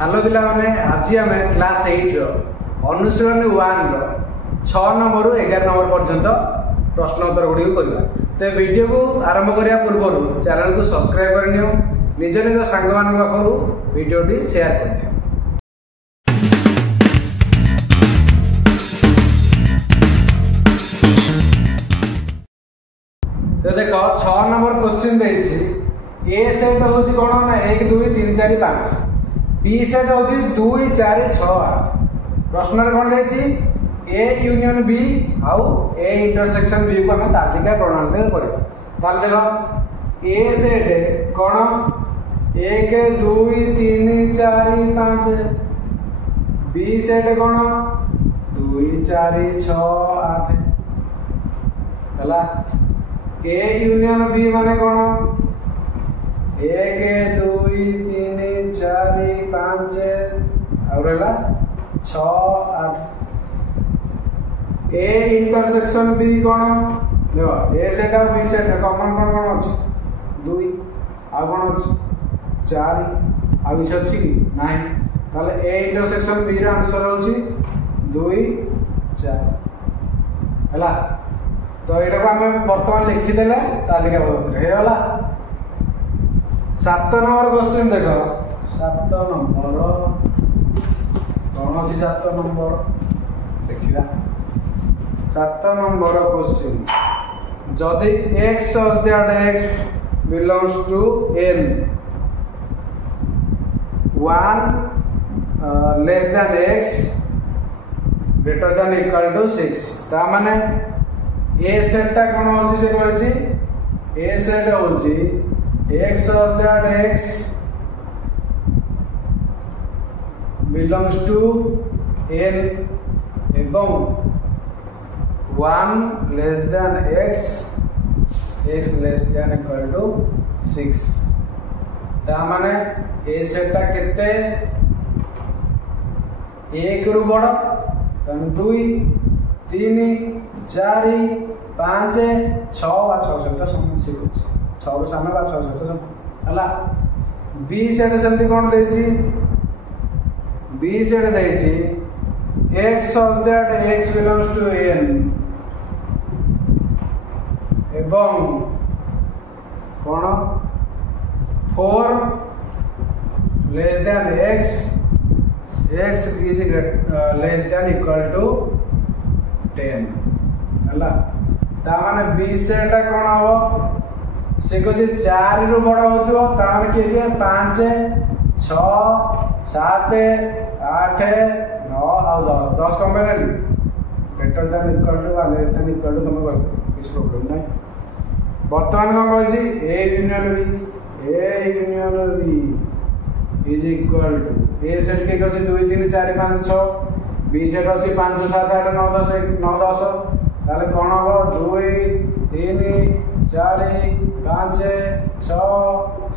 Hello पिला माने आज आम क्लास 8 अनुशीलन 1 6 नंबर रु 11 नंबर पर्यंत प्रश्न उत्तर गुड़ी करवा। तो वीडियो को आरंभ करने पूर्व चैनल को सब्सक्राइब करनियो, निज निज सांग मान पाखु वीडियोटी शेयर कर दियो। तो देखो 6 नंबर क्वेश्चन देछि ए सेट होछि कोन ना 1 2 3 4 5, बी सेट होछि 2 4 6 8। प्रश्न रे कोन देछि ए यूनियन बी आउ ए इंटरसेक्शन बी को हम तालिका प्रणाली रे करबा। ताल देखो ए सेट कोन 1 2 3 4 5, बी सेट कोन 2 4 6 8 हला। ए यूनियन बी माने कोन 1 2 3 4 5 और रहला 6 8। ए इंटरसेक्शन बी कोन देखो ए सेट और बी सेट कॉमन कोन कोन अछि 2 आ कोन अछि 4 आ विष अछि कि नाही। ताले ए इंटरसेक्शन बी रे आंसर होछि 2 4 हला। तो एटा को हमें वर्तमान लिखि देले तालिका बदल हे वाला। 7 नंबर क्वेश्चन देखो 7 नंबर कौन अछि 7 नंबर देखिला। 7 नंबर क्वेश्चन जदि x such that x belongs to n 1 less than x greater than equal to 6 ता माने ए सेट ता कोन होछि से कहछि ए सेट होछि x such that x belongs to n एवं 1 less than x less than equal to 6 ता माने ए सेट ता केते 1 रु बड़ तन 2 3 4 5 6 बा 6 सहित समस्या होछि 6 रु सामने बा 6 सहित हला। बी सेट सेमति कोन देछि बी सेट देछि x such that x belongs to n एवं कोन 4 less than x is less than equal to 10 हला। ता माने बी सेट कोन हो से को जे 4 रु बड़ होतियो ता माने के 5 6 7 8 9 और 10 compare greater than equal to less than equal to तुम कुछ प्रॉब्लम नहीं। वर्तमान कोन कहछि A union B is equal to A set के कहछि 2 3 4 5 6, बी सेट अछि 5 7 8 9 10 ताले कोन हो 2 3 4 5 6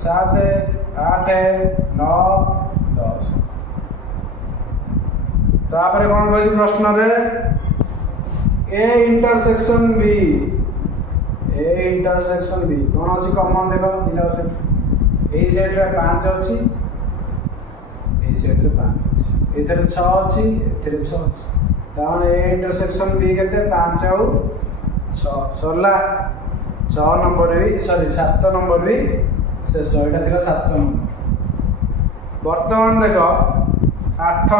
7 8 9 10। तापर कोन कहछि प्रश्न रे ए इंटरसेक्शन बी कोन अछि कॉमन देखो दिला सेट ए सेट रे 5 अछि ए सेट रे 5 अछि एथरे 6 अछि एथरे 6 अछि ताने ए इंटरसेक्शन बी केते 5 और 6 सरला 6 नंबर भी सॉरी 7 नंबर भी शेष एटा थिला 7 नंबर। वर्तमान देखो 8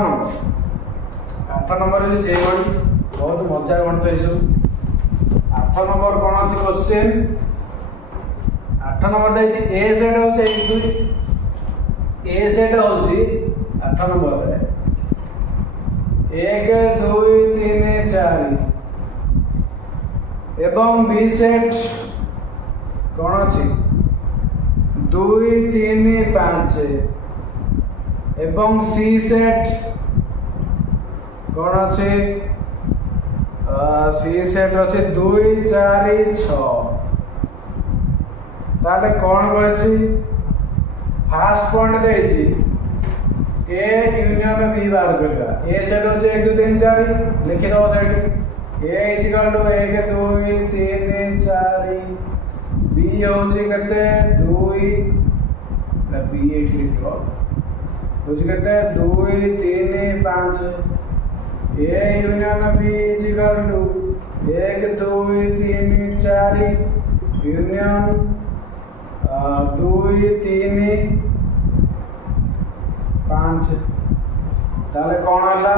नंबर भी सेम बहुत मजा गणित इशू। 8 नंबर कोन अछि क्वेश्चन 8 नंबर दैछि ए सेट होछि ए सेट होछि 8 नंबर रे 1 2 3 4 एवं बी सेट कोन अछि 2 3 5 एवं सी सेट कोन अछि सी सेट अछि 2 4 6 ताले कोन कहछि फर्स्ट पॉइंट देछि ए यूनियन बी बार करबा। ए सेट होछि 1 2 3 4 लिखि दो set A is equal to 1 2 3 4 B होछि कते 2 ना बी एठी लिखो बुझ केते 2 3 5 A union B is equal to 1 2 3 4 union 2 3 5 ताले कौन हला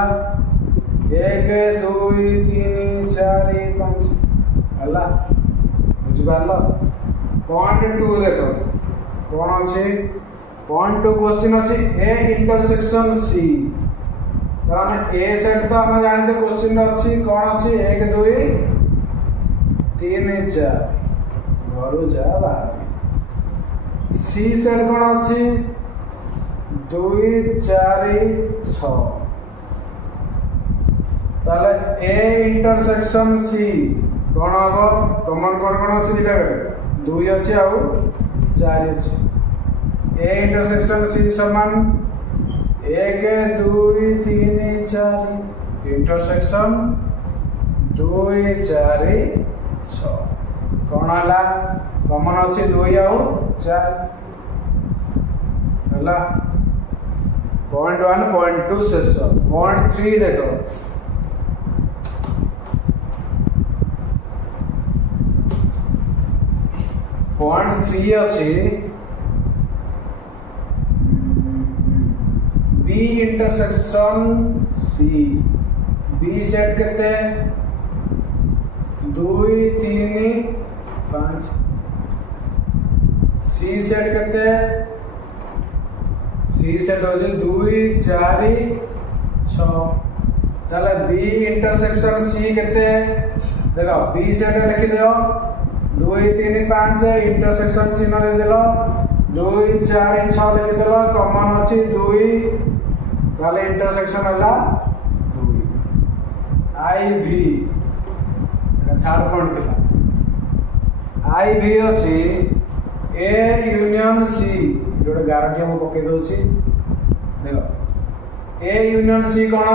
1 2 3 4 5 हला बुझ पारलो। पॉइंट 2 देखो कौन अच्छे पॉइंट 2 क्वेश्चन अच्छे ए इंटरसेक्शन सी कारण ए सेट तो हम जाने क्वेश्चन अच्छी कौन अच्छी 1 2 3 4 घर जा बाहर सी सेट कौन अच्छी 2 4 6 ताले ए इंटरसेक्शन सी कौन हम कॉमन कौन अच्छी दिटा 2 अच्छी आउ 4 अच्छी ए इंटरसेक्शन सी समान 1 2 3 4 इंटरसेक्शन 2 4 6 कौन हला कॉमन अच्छी 2 आउ 4 हला। पॉइंट 1 पॉइंट 2 शेष। पॉइंट 3 देखो पॉइंट 3 अच्छी B intersection C B set केते 2 3 5 सी सेट केते सी सेट हो 2 4 6 ताले बी इंटरसेक्शन सी केते देखो बी सेट लिखि दियो 2 3 5 इंटरसेक्शन चिन्ह दे देलो 2 4 6 लिखि देलो कॉमन अछि 2 ताले इंटरसेक्शन हला 2 आई भी थर्ड पॉइंट थिला आई भी अछि ए यूनियन सी जोड़ गारंटी हम पके दोछि देखो A union C cone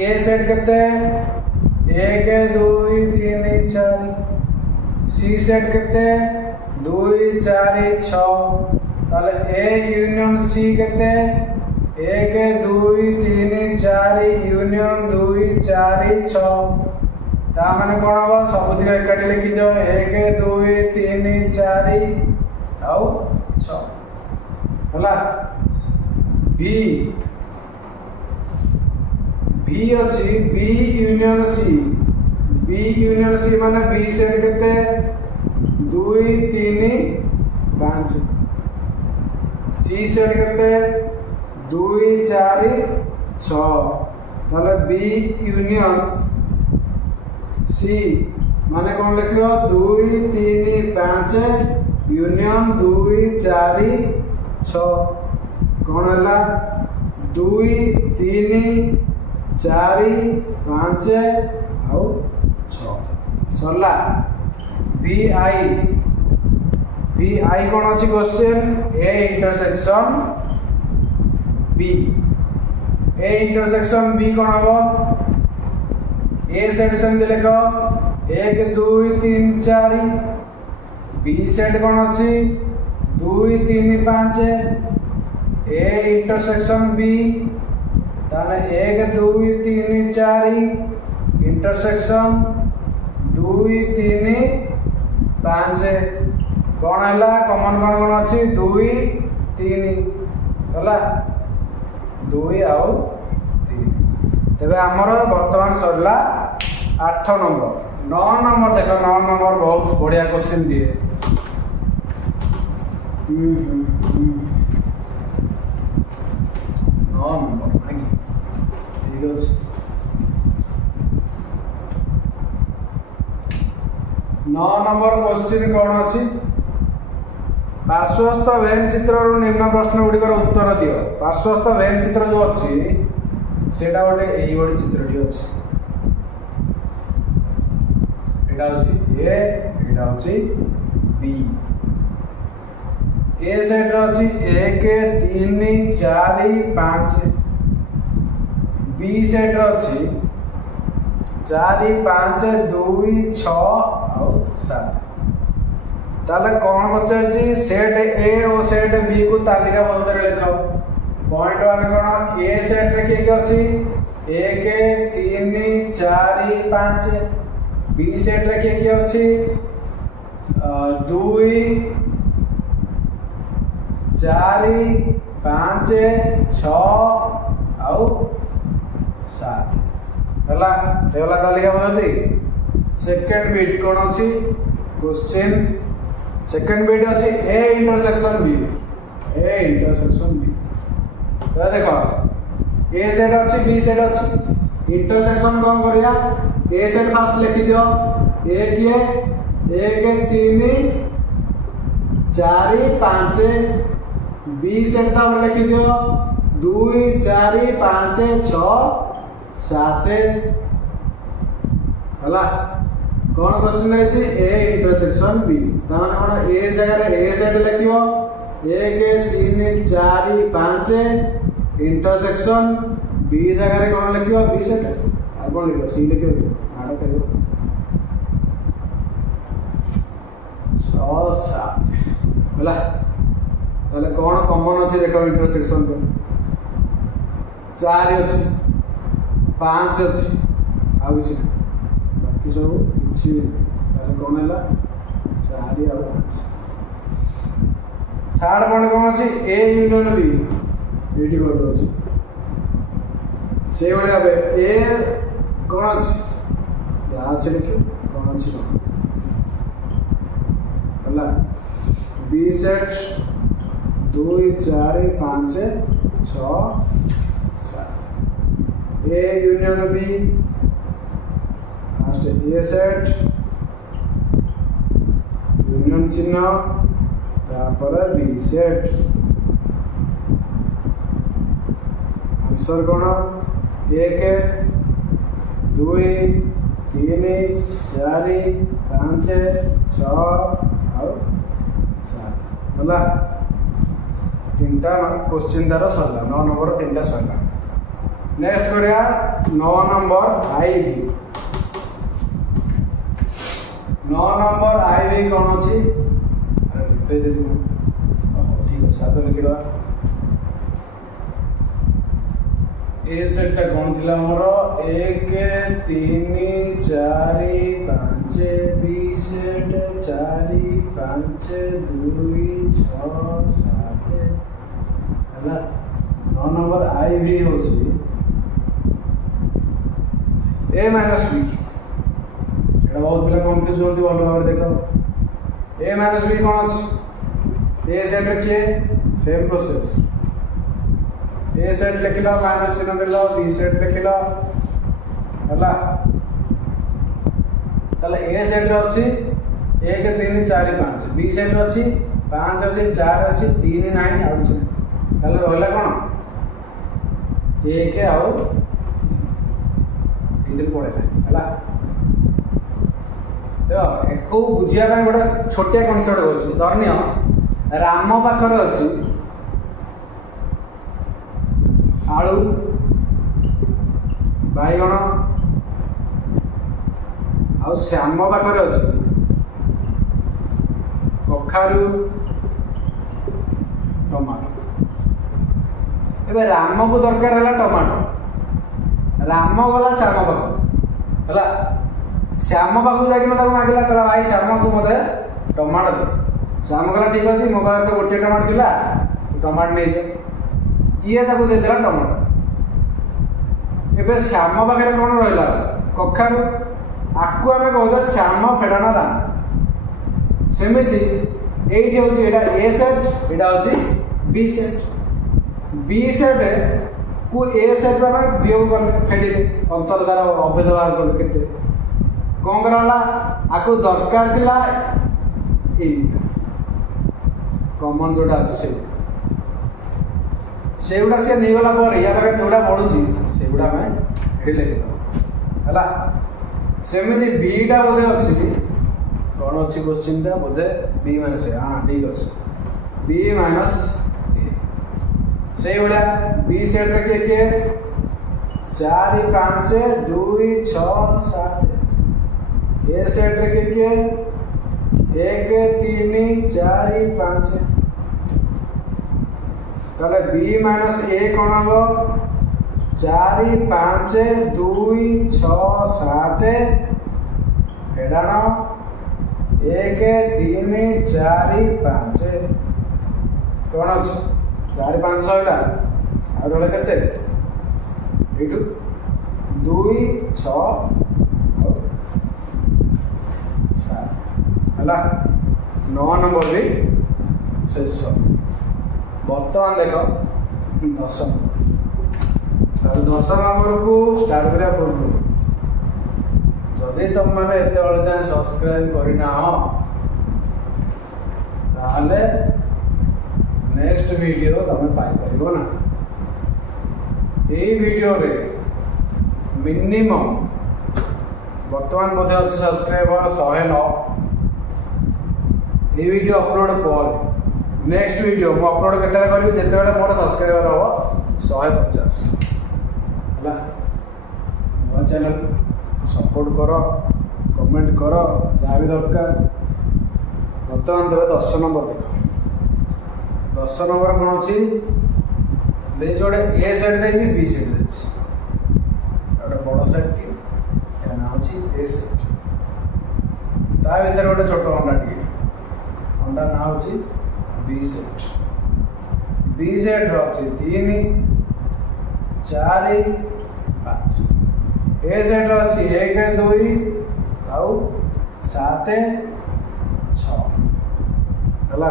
A set केते 1 2 3 4 सी सेट केते 2 4 6 ताले ए यूनियन सी केते 1 2 3 4 यूनियन 2 4 6 ता माने कोन हो सब दिन एकाटी लिखि दियो 1 2 3 4 आउ 6 होला। बी बी अछि बी यूनियन सी माने बी सेट केते 2 3 5 सी सेट केते 2 4 6 ताले बी यूनियन सी माने कौन लिखियो 2 3 5 यूनियन 2 4 6 कौन हला 2 3 4 5 आउ 6 सरला। बी आई कौन अच्छी question A intersection B A intersection B कौन हम ए सेट सेमती लिख 1 2 3 4 बी सेट कौन अच्छी 2 3 5 ए इंटरसेक्शन बी ताने 1 2 3 4 इंटरसेक्शन 2 3 5 कौन है कॉमन कौन अच्छी 2 3 है 2 आउ 3 तेरे आमर बर्तमान सरला 8 नंबर 9 नंबर देख 9 नंबर बहुत बढ़िया क्वेश्चन दिए 9 नंबर ठीक अच्छे 9 नंबर क्वेश्चन कौन अच्छी पार्श्वस्थ वेन चित्र निम्न प्रश्न गुड़िकर उत्तर दियो। पार्श्वस्थ वेन चित्र जो अच्छी सेटा गोटे यही बड़ी चित्रटी अच्छी एटा होची ए एटा होची बी ए सेट अच्छी 1 3 4 5 बी सेट अच्छी 4 5 2 6 और 7 ताले कौन बच्चा सेट ए और सेट बी को तालिका बदल लिखाओ पॉइंट वन कौन ए सेट रे किए अच्छी 1 3 4 5 बी सेट रे किए अच्छी 2 4 5 6 आउ 7 हला एला तालिका बदलती सेकंड बिट कौन अच्छी क्वेश्चन सेकंड बिट अच्छी ए इंटरसेक्शन बी तो देखो ए सेट अच्छी बी सेट अच्छी इंटरसेक्शन कौन करिया ए सेट फास्ट लिखि दियो ए किए 1 3 4 5 बी सेट ता लिखि दियो 2 4 5 6 7 हला कौन क्वेश्चन है ए इंटरसेक्शन बी ताने कौन ए जगह ए सेट लिखियो 1 3 4 5 इंटरसेक्शन बी जगह कौन लिखियो बी सेट आ कौन लिखियो सी लिखियो आडा करियो 6 7 हला ताले कौन कॉमन अछि देखो इंटरसेक्शन पे 4 अछि 5 अछि आ किछ बाकी सब किछि ताले कौन हला 4 आ 5 थर्ड पॉइंट कौन अछि ए यूनियन बी एटी कर दो से वाले अब ए कौन अछि या अछि लिखियो कौन अछि हला B set 2 4 5 6 7 A union B first A set union चिन्ह तापर बी सेट आंसर कौन 1 2 3 4 5 6 और 7 हला तीनटा क्वेश्चन तार सरला 9 नंबर तीनटा सरला नेक्स्ट करिया 9 नंबर आई बी 9 नंबर आई बी कौन अछि अरे ठीक है साथ लिखिबा ए सेट टा कौन थिला हमरो 1 3 4 5 बी सेट 4 5 2 6 7 हला 9 नंबर आई भी होची ए माइनस बी एटा बहुत पिला कंफ्यूज होती भलो भाबरे देखो ए माइनस बी कौन अछि ए सेट के सेम प्रोसेस ए सेट लिखिलो माइनस चिन्ह देलो बी सेट लिखिलो हला तले ए सेट रे अछि 1 3 4 5 बी सेट रे अछि 5 अछि 4 अछि 3 नाही आ अछि तले रहला कोन 1 आउ इदिन पड़ेला हला तो एको बुझिया ପାଇଁ गोटे छोटिया कन्सेप्ट होछि धरनियो राम पाखर अछि आलू बाइगण आ श्याम पाखर अच्छी कखारू टमाटो एबे राम को दरकार है टमाटो राम गला श्याम पाख है श्याम पाख जाकर मांगला कहला भाई श्याम तू मत टमाटो दे श्याम कहला ठीक अच्छे मो पाखे तो गोटे टमाटो थिला टमाटो नहीं जा ये ताको दे देला टमाटो एबे श्याम पाखे कौन रहिला कखारू आकु आमे कहता श्याम फेडाना राम सेमिति एठी होची एटा ए सेट एटा होची बी सेट को ए सेट रे हम वियोग कर फेडिले अंतर द्वारा अभेद बाहर कर केते कोन करला आकु दरकार थिला ए कॉमन जोटा अछि सेगुड़ा से नहीं गला पर या पाखे जोड़ा पड़ुची सेगुड़ा में हेले हला सेमिति बीटा बोधे अच्छी कौन अच्छी क्वेश्चन टा बोधे बी माइनस ए हाँ ठीक अच्छे बी माइनस ए से भाया बी सेट रे किए 4 5 2 6 7 ए सेट रे किए 1 3 4 5 ताले बी माइनस ए कौन हम 4 5 2 6 7 एडाण 1 3 4 5 कौन अच्छे 4 5 सहीला आगे केते एठू 2 6 है 9 नंबर भी शेष बर्तमान देख 10 10 नंबर को स्टार्ट करा पूर्व जदि तुम मैंने एत जाए सब्सक्राइब करना नेक्स्ट वीडियो तुम पाइपर ना यही वीडियो रे मिनिमम बर्तमान बोधे अच्छे सब्सक्राइबर 109 ये वीडियो अपलोड पर नेक्स्ट वीडियो मु अपलोड केते करी जेते बेले मोर सब्सक्राइबर हो 150 हला मो चैनल सपोर्ट करो कमेंट करो जहाँ भी दरकार बर्तमान देवे 10 नंबर देख 10 नंबर कौन अच्छी दे जोड़े ए सेट दे बी सेट दे बड़ सेट टी ना अच्छी ए सेट ता भीतर गोटे छोट अंडा टी अंडा ना होची बी सेट रही 3 4 5 ए सेट रही 1 2 आउ 7 6 हला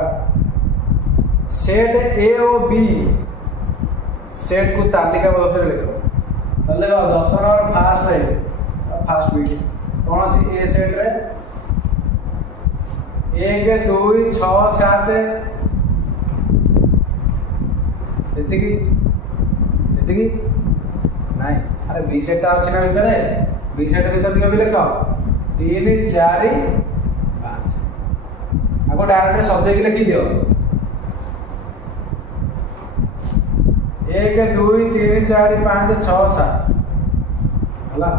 सेट ए और बी सेट को तालिका पद्धति लिखो ताले देखो 10 नंबर फास्ट बीट कौन अच्छी ए सेट रे 1 2 6 7 एतिकी नहीं अरे बी सेट अच्छी ना भितर बी सेट भीतर दियो भी लिख 3 4 5 आपको डायरेक्ट सजेक लिखी दियो 1 2 3 4 5 6 7 हला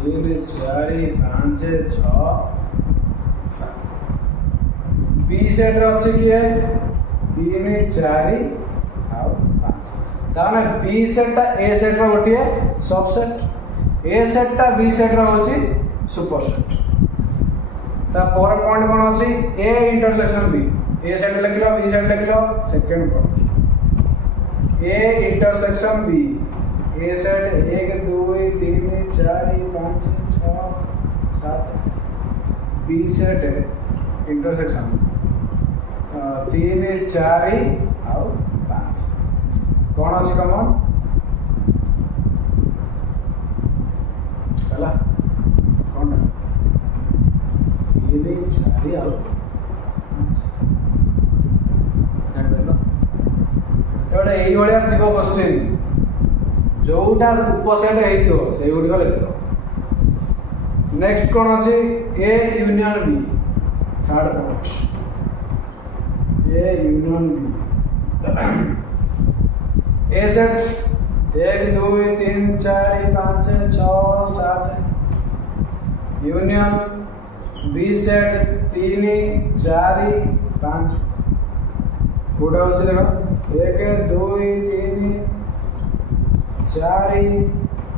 3 4 5 6 बी सेट अच्छे किए 3 4 आउ 5 ताने बी सेट ए सेट रो गोटे सबसेट ए सेट ता बी सेट रो होची सुपरसेट ता पर पॉइंट कोन होची A intersection B A set लिखलो बी सेट लिखलो second point A intersection B A set 1 2 3 4 5 6 7 B set intersection 3 4 आउ 5 कौन अच्छी कम है कौन 3 4 आउ 5 यही भाया थी क्वेश्चन जोटा उपसेट होगा लिख नेक्स्ट कौन अच्छी A union B third point A union B A set 1 2 3 4 5 6 7 union B set 3 4 5 कोड़ा होची देखो 1 2 3 4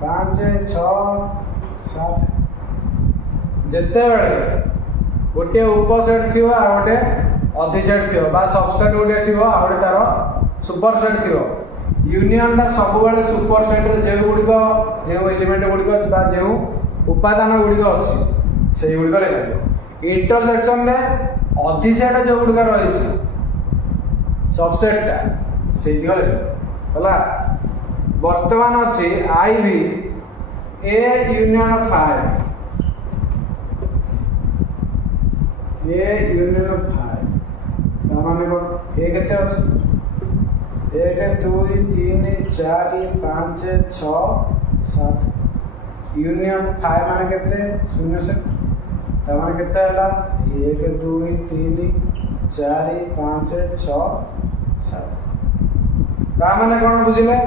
5 6 7 जेते बेले गोटे उपसेट थी गोटे अधिसेट थी सबसेट गोटे थी गोटे तार सुपरसेट थी यूनियन टा सब बेले सुपरसेट जो गुड़िक जो एलिमेंट गुड़िक जो उपादान गुड़िक अच्छी से गुड़िक लिखा इंटरसेक्शन रे अधिसेट जो गुड़िक रही सबसेटा से लिखा वर्तमान अच्छी आई भी ए यूनियन 5 ए यूनियन 5 तामाने को ए केते अछि 1 2 3 4 5 6 7 यूनियन 5 माने केते 0 से तामाने केते हला 1 2 3 4 5 6 7 तामाने कोन बुझिले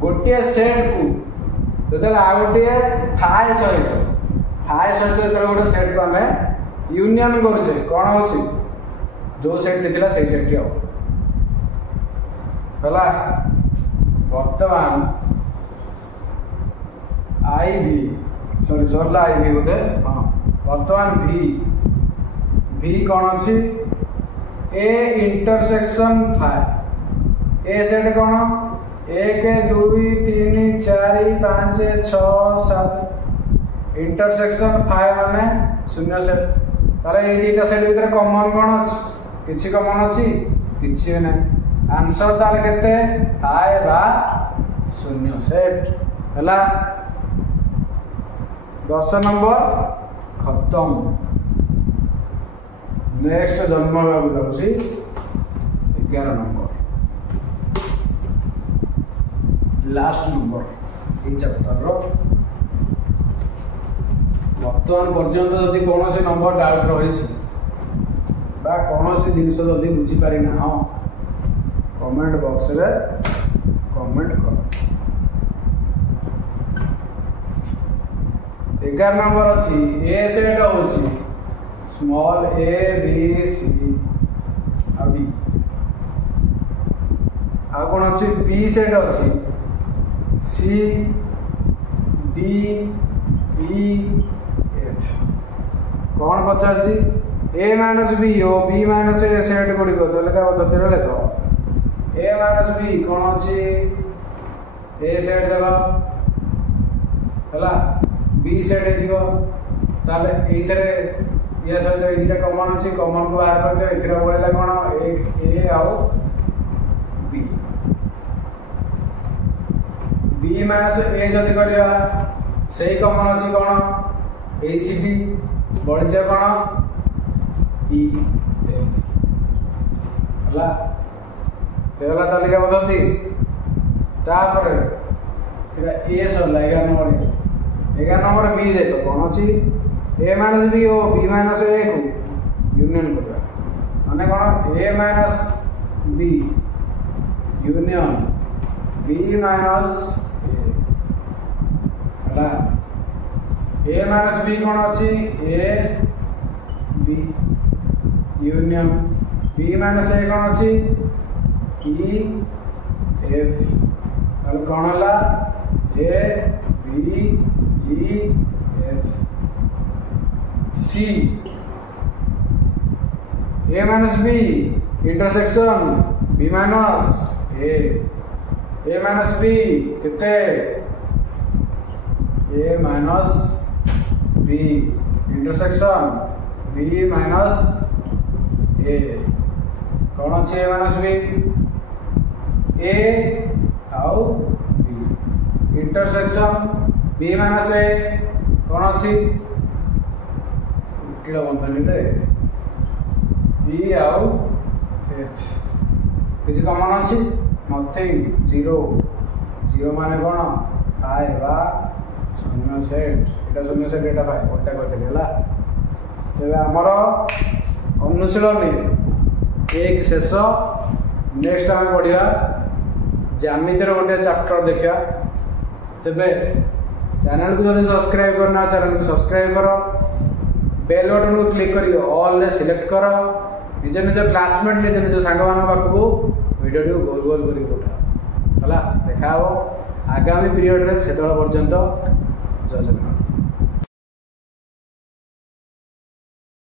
गोटे सेट को जब आ गोटे फाइ सहित गोटे सेट को आम यूनियन करुचे कौन हो जो सेट थी से सेट हला वर्तमान आई भी सॉरी सरला आई भी बोधे हाँ वर्तमान भी कौन अच्छी ए इंटरसेक्शन 5 ए सेट कौन 1 2 3 4 5 6 7 इंटरसेक्शन 5 माने शून्य सेट तारे ए दीटा सेट भीतर कॉमन कौन अछि किछि कॉमन अछि किछि नै आंसर तार केते 5 बा शून्य सेट हला 10 नंबर खत्म नेक्स्ट जन्म बाबू जाउसी 11 number last number in chapter रो वर्तमान पर्यंत जदि कौन से नंबर डाउट रही बा कौन से जिनिस जदि बुझी पारि ना हाँ कमेंट बॉक्स रे कमेंट कर 11 नंबर अच्छी ए सेट होची स्मॉल ए बी सी आ डी आ कौन अच्छी बी सेट अच्छी सी डी ई एफ कौन पचार ए माइनस बी ओ बी माइनस ए सेट गुड़िक क्या पद्धति लेख ए माइनस बी कौन अच्छी ए सेट देख है बी सेट ताले ये सहित ये कमन अच्छी कमन को बाहर कर दियो इथरे बोलेला कौन एक ए आउ बी बी माइनस ए जदि करिया सही कमन अच्छी कौन ए सी डी बढ़ी जाए कौन ई एफ हला रेला तालिका पद्धति तापर एटा ए सरला 11 नंबर बी देखो कौन अच्छी ए माइनस बी ओ बी माइनस ए को यूनियन करवा माने कौन A minus B union B minus A minus B कौन अच्छी A B union B minus A कौन अच्छी ई एफ कौन है A B E F C A minus B intersection B minus A minus B कितने A minus B intersection B minus A कौन अच्छे A minus B A आउ B intersection B minus A कौन अच्छी उठिला बंधनी रे B आउ F किसी कमन अच्छी नथिंग जीरो जीरो माने कौन फाइव बा शून्य सेट एटा शून्य सेट एटा फाइव ओटा करते हला तेबे हमर अनुशीलनी एक शेष नेक्स्ट आम पढ़िया ज्यामितिर गोटे चैप्टर देखा तेबे चैनल को जब सब्सक्राइब करना चैनल को सब्सक्राइब कर बेल बटन को क्लिक कर ऑल रे सिलेक्ट कर निज निज क्लासमेट निज निज सांग मान पाखक वीडियो गोल गोल कर पठा है देखा आगामी पीरियड रे से पर्यंत जय जगन्नाथ।